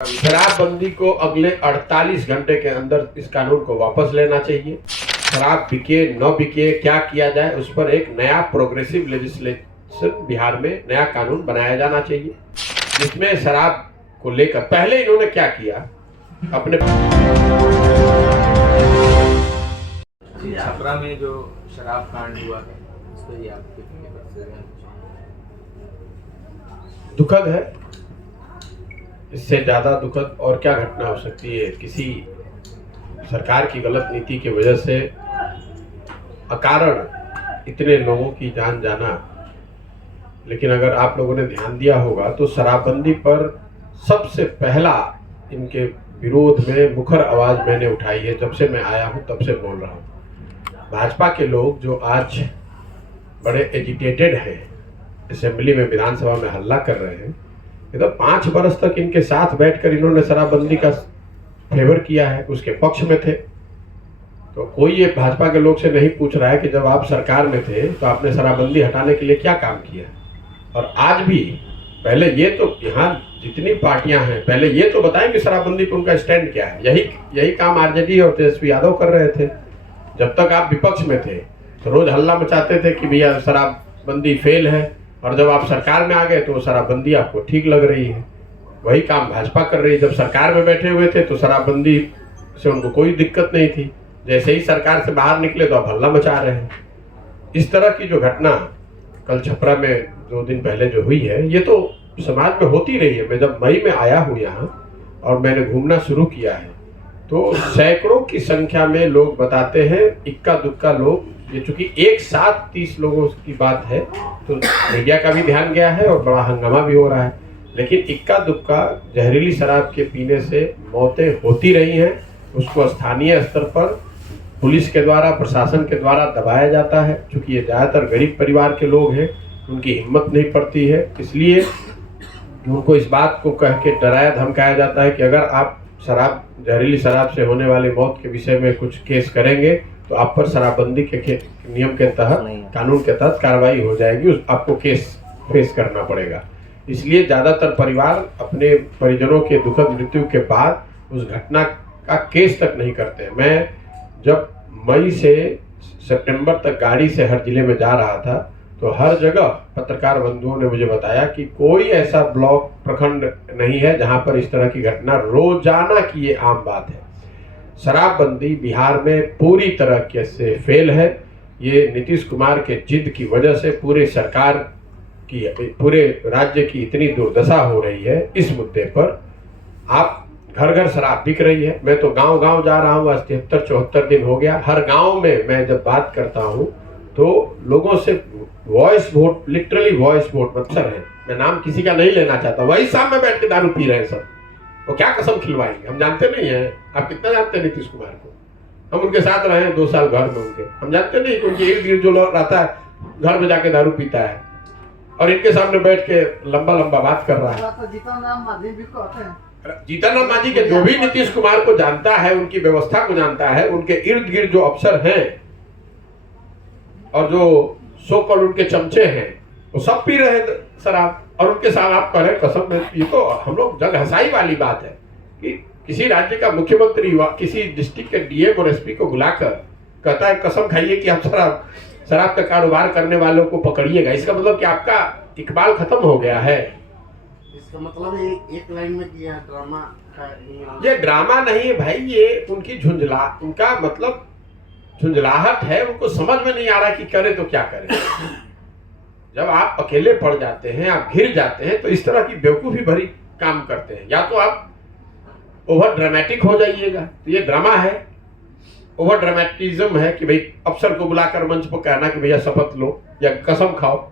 शराबबंदी को अगले 48 घंटे के अंदर इस कानून को वापस लेना चाहिए। शराब बिके न बिके क्या किया जाए उस पर एक नया प्रोग्रेसिव लेजिस्लेशन बिहार में नया कानून बनाया जाना चाहिए, जिसमें शराब को लेकर पहले इन्होंने क्या किया अपने छपरा में जो शराब कांड हुआ है उस पर ही आपके दुखद है। इससे ज्यादा दुखद और क्या घटना हो सकती है। किसी सरकार की गलत नीति की वजह से अकारण इतने लोगों की जान जाना। लेकिन अगर आप लोगों ने ध्यान दिया होगा तो शराबबंदी पर सबसे पहला इनके विरोध में मुखर आवाज मैंने उठाई है। जब से मैं आया हूं तब से बोल रहा हूं। भाजपा के लोग जो आज बड़े एजिटेटेड हैं, असेंबली में विधानसभा में हल्ला कर रहे हैं, ये तो 5 बरस तक इनके साथ बैठकर इन्होंने शराबबंदी का फेवर किया है, उसके पक्ष में थे। तो कोई ये भाजपा के लोग से नहीं पूछ रहा है कि जब आप सरकार में थे तो आपने शराबबंदी हटाने के लिए क्या काम किया। और आज भी पहले ये तो यहाँ जितनी पार्टियां हैं पहले ये तो बताएं कि शराबबंदी पर उनका स्टैंड क्या है। यही काम आरजेडी और तेजस्वी यादव कर रहे थे। जब तक आप विपक्ष में थे तो रोज हल्ला मचाते थे कि भैया शराबबंदी फेल है, और जब आप सरकार में आ गए तो शराबबंदी आपको ठीक लग रही है। वही काम भाजपा कर रही है। जब सरकार में बैठे हुए थे तो शराबबंदी से उनको कोई दिक्कत नहीं थी, जैसे ही सरकार से बाहर निकले तो अब हल्ला मचा रहे हैं। इस तरह की जो घटना कल छपरा में 2 दिन पहले जो हुई है, ये तो समाज में होती रही है। मैं जब मई में आया हूँ यहाँ और मैंने घूमना शुरू किया है तो सैकड़ों की संख्या में लोग बताते हैं, इक्का दुक्का लोग, ये चूंकि एक साथ 30 लोगों की बात है तो मीडिया का भी ध्यान गया है और बड़ा हंगामा भी हो रहा है, लेकिन इक्का दुक्का जहरीली शराब के पीने से मौतें होती रही हैं। उसको स्थानीय स्तर पर पुलिस के द्वारा, प्रशासन के द्वारा दबाया जाता है। चूंकि ये ज़्यादातर गरीब परिवार के लोग हैं, उनकी हिम्मत नहीं पड़ती है, इसलिए उनको इस बात को कह के डराया धमकाया जाता है कि अगर आप जहरीली शराब से होने वाली मौत के विषय में कुछ केस करेंगे तो आप पर शराबबंदी के नियम के तहत, कानून के तहत कार्रवाई हो जाएगी, आपको केस फेस करना पड़ेगा। इसलिए ज़्यादातर परिवार अपने परिजनों के दुखद मृत्यु के बाद उस घटना का केस तक नहीं करते। मैं जब मई से सितंबर तक गाड़ी से हर जिले में जा रहा था तो हर जगह पत्रकार बंधुओं ने मुझे बताया कि कोई ऐसा ब्लॉक, प्रखंड नहीं है जहां पर इस तरह की घटना रोजाना की ये आम बात है। शराबबंदी बिहार में पूरी तरह से फेल है। ये नीतीश कुमार के जिद की वजह से पूरे सरकार की, पूरे राज्य की इतनी दुर्दशा हो रही है। इस मुद्दे पर आप घर घर शराब बिक रही है। मैं तो गांव गांव जा रहा हूँ, आज 73-74 दिन हो गया। हर गांव में मैं जब बात करता हूँ तो लोगों से voice vote, literally voice vote मतलब है, मैं नाम किसी का नहीं लेना चाहता, वही सामने में बैठ के दारू पी रहे हैं सब। वो क्या कसम खिलवाएंगे, हम जानते नहीं है। आप कितना जानते हैं नीतीश कुमार को? हम उनके साथ रहे हैं 2 साल घर में उनके, हम जानते नहीं कि उनके इर्द गिर्द जो लोग रहता है घर में जाके दारू पीता है और इनके सामने बैठ के लंबा लंबा बात कर रहा है। जीतन राम मांझी के जो भी नीतीश कुमार को जानता है, उनकी व्यवस्था को जानता है, उनके इर्द गिर्द जो अफसर हैं और जो सो कॉल्ड उनके चमचे हैं, वो सब पी रहे हैं शराब। और उनके साथ आप कह रहे हैं कसम में, ये तो हम लोग जग हंसाई वाली बात है कि किसी राज्य का मुख्यमंत्री किसी डिस्ट्रिक्ट के डीएम और एसपी को बुलाकर कहता है कसम खाइए कि आप शराब का कारोबार करने वालों को पकड़िएगा। इसका मतलब कि आपका इकबाल खत्म हो गया है। इसका मतलब एक लाइन में किया ड्रामा का। ये ड्रामा नहीं है भाई, ये उनकी उनका मतलब झुंझलाहट है। उनको समझ में नहीं आ रहा कि करे तो क्या करे। जब आप अकेले पड़ जाते हैं, आप घिर जाते हैं, तो इस तरह की बेवकूफी भरी काम करते हैं। या तो आप ओवर ड्रामेटिक हो जाइएगा, तो ये ड्रामा है, ओवर ड्रामेटिज्म है कि भाई अफसर को बुलाकर मंच पर कहना कि भैया शपथ लो या कसम खाओ,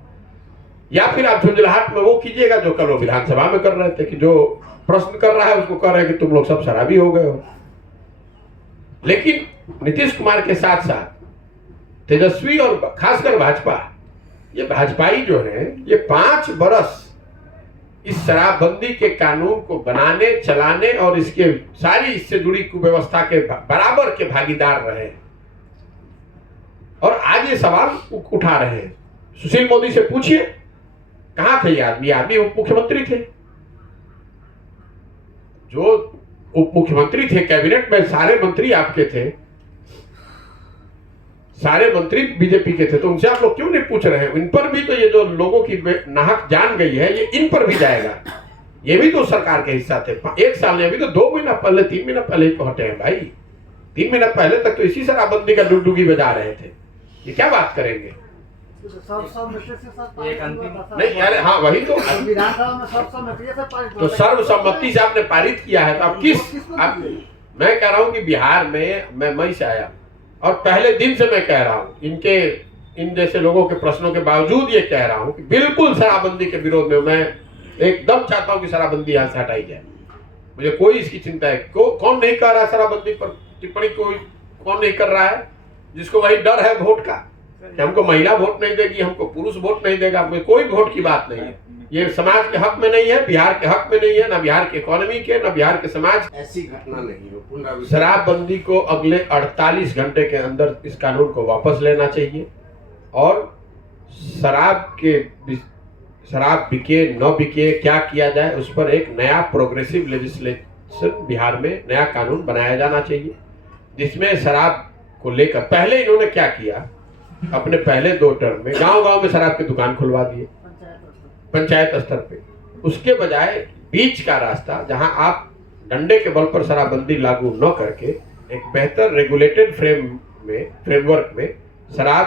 या फिर आप झुंझलाहट में वो कीजिएगा जो कल वो विधानसभा में कर रहे थे कि जो प्रश्न कर रहा है उसको कह रहे हैं कि तुम लोग सब शराबी हो गए हो। लेकिन नीतीश कुमार के साथ साथ तेजस्वी और खासकर भाजपा, ये भाजपाई जो है, ये 5 बरस इस शराबबंदी के कानून को बनाने, चलाने और इसके सारी इससे जुड़ी कुव्यवस्था के बराबर के भागीदार रहे और आज ये सवाल उठा रहे हैं। सुशील मोदी से पूछिए कहां थे ये आदमी उप मुख्यमंत्री थे। जो उप मुख्यमंत्री थे, कैबिनेट में सारे मंत्री आपके थे, सारे मंत्री बीजेपी के थे, तो उनसे आप लोग क्यों नहीं पूछ रहे हैं? इन पर भी तो ये जो लोगों की नाहक जान गई है, ये इन पर भी जाएगा। ये भी तो सरकार के हिस्सा थे। 1 साल में, अभी तो 2 महीना पहले, 3 महीना पहले ही तो हटे हैं भाई। 3 महीना पहले तक तो इसी शराबबंदी का डुगडुगी बजा रहे थे। ये क्या बात करेंगे? एक अंतिम नहीं यार, हाँ वही तो। विधानसभा में सर्वसम्मति से पारित तो सर्वसम्मति से आपने पारित किया है, तो आप मैं कह रहा हूं कि बिहार में मैं मई से आया और पहले दिन से मैं कह रहा हूं, इन जैसे लोगों के प्रश्नों के बावजूद ये कह रहा हूं कि बिल्कुल शराबबंदी के विरोध में मैं एकदम चाहता हूं कि शराबबंदी यहाँ से हटाई जाए। मुझे कोई इसकी चिंता है। कौन नहीं कर रहा है शराबबंदी पर टिप्पणी? कौन नहीं कर रहा है? जिसको वही डर है वोट का कि हमको महिला वोट नहीं देगी, हमको पुरुष वोट नहीं देगा। कोई वोट की बात नहीं है। ये समाज के हक में नहीं है, बिहार के हक में नहीं है, ना बिहार के इकोनॉमी के, ना बिहार के समाज। ऐसी घटना नहीं हो। पुनरावृत्ति शराबबंदी को अगले 48 घंटे के अंदर इस कानून को वापस लेना चाहिए और शराब बिके न बिके, क्या किया जाए, उस पर एक नया प्रोग्रेसिव लेजिस्लेशन बिहार में नया कानून बनाया जाना चाहिए, जिसमें शराब को लेकर पहले इन्होंने क्या किया, अपने पहले 2 टर्म में गांव-गांव में शराब की दुकान खुलवा दिए पंचायत स्तर पे। उसके बजाय बीच का रास्ता, जहां आप डंडे के बल पर शराबबंदी लागू न करके एक बेहतर रेगुलेटेड फ्रेमवर्क में शराब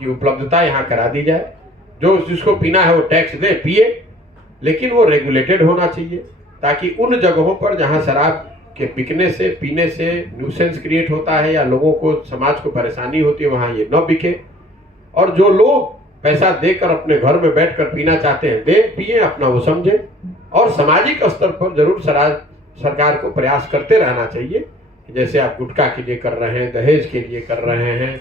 की उपलब्धता यहाँ करा दी जाए। जो जिसको पीना है वो टैक्स दे, पिए, लेकिन वो रेगुलेटेड होना चाहिए, ताकि उन जगहों पर जहाँ शराब के बिकने से, पीने से न्यूसेंस क्रिएट होता है या लोगों को, समाज को परेशानी होती है, वहाँ ये न बिके। और जो लोग पैसा देकर अपने घर में बैठकर पीना चाहते हैं, दे, पिए, अपना वो समझे। और सामाजिक स्तर पर जरूर सरकार को प्रयास करते रहना चाहिए, जैसे आप गुटखा के लिए कर रहे हैं, दहेज के लिए कर रहे हैं,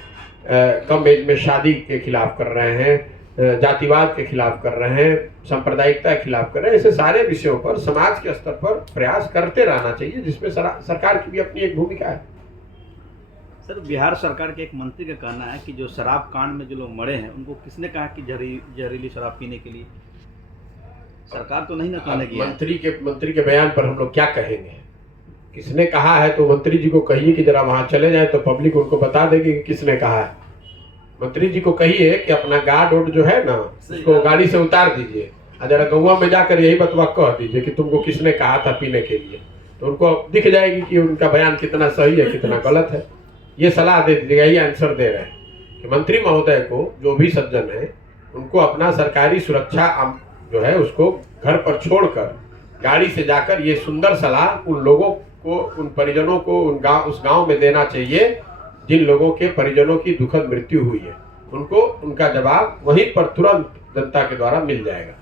कम एज में शादी के खिलाफ कर रहे हैं, जातिवाद के खिलाफ कर रहे हैं, सांप्रदायिकता के खिलाफ कर रहे हैं। ऐसे सारे विषयों पर समाज के स्तर पर प्रयास करते रहना चाहिए, जिसमें सरकार की भी अपनी एक भूमिका है। सर, बिहार सरकार के एक मंत्री का कहना है कि जो शराब कांड में जो लोग मरे हैं उनको किसने कहा कि जहरीली शराब पीने के लिए? सरकार तो नहीं ना कहने की। मंत्री के बयान पर हम लोग क्या कहेंगे? किसने कहा है तो मंत्री जी को कहिए कि जरा वहां चले जाए तो पब्लिक उनको बता देगी कि किसने कहा है। मंत्री जी को कहिए कि अपना गार्ड जो है ना, उसको गाड़ी से उतार दीजिए, जरा गौवा में जाकर यही बतवा कह दीजिए कि तुमको किसने कहा था पीने के लिए, तो उनको दिख जाएगी कि उनका बयान कितना सही है, कितना गलत है। ये सलाह दे दीजिएगा, ये आंसर दे रहे हैं कि मंत्री महोदय को, जो भी सज्जन है, उनको अपना सरकारी सुरक्षा जो है उसको घर पर छोड़कर गाड़ी से जाकर ये सुंदर सलाह उन लोगों को, उन परिजनों को उस गांव में देना चाहिए जिन लोगों के परिजनों की दुखद मृत्यु हुई है। उनको उनका जवाब वहीं पर तुरंत जनता के द्वारा मिल जाएगा।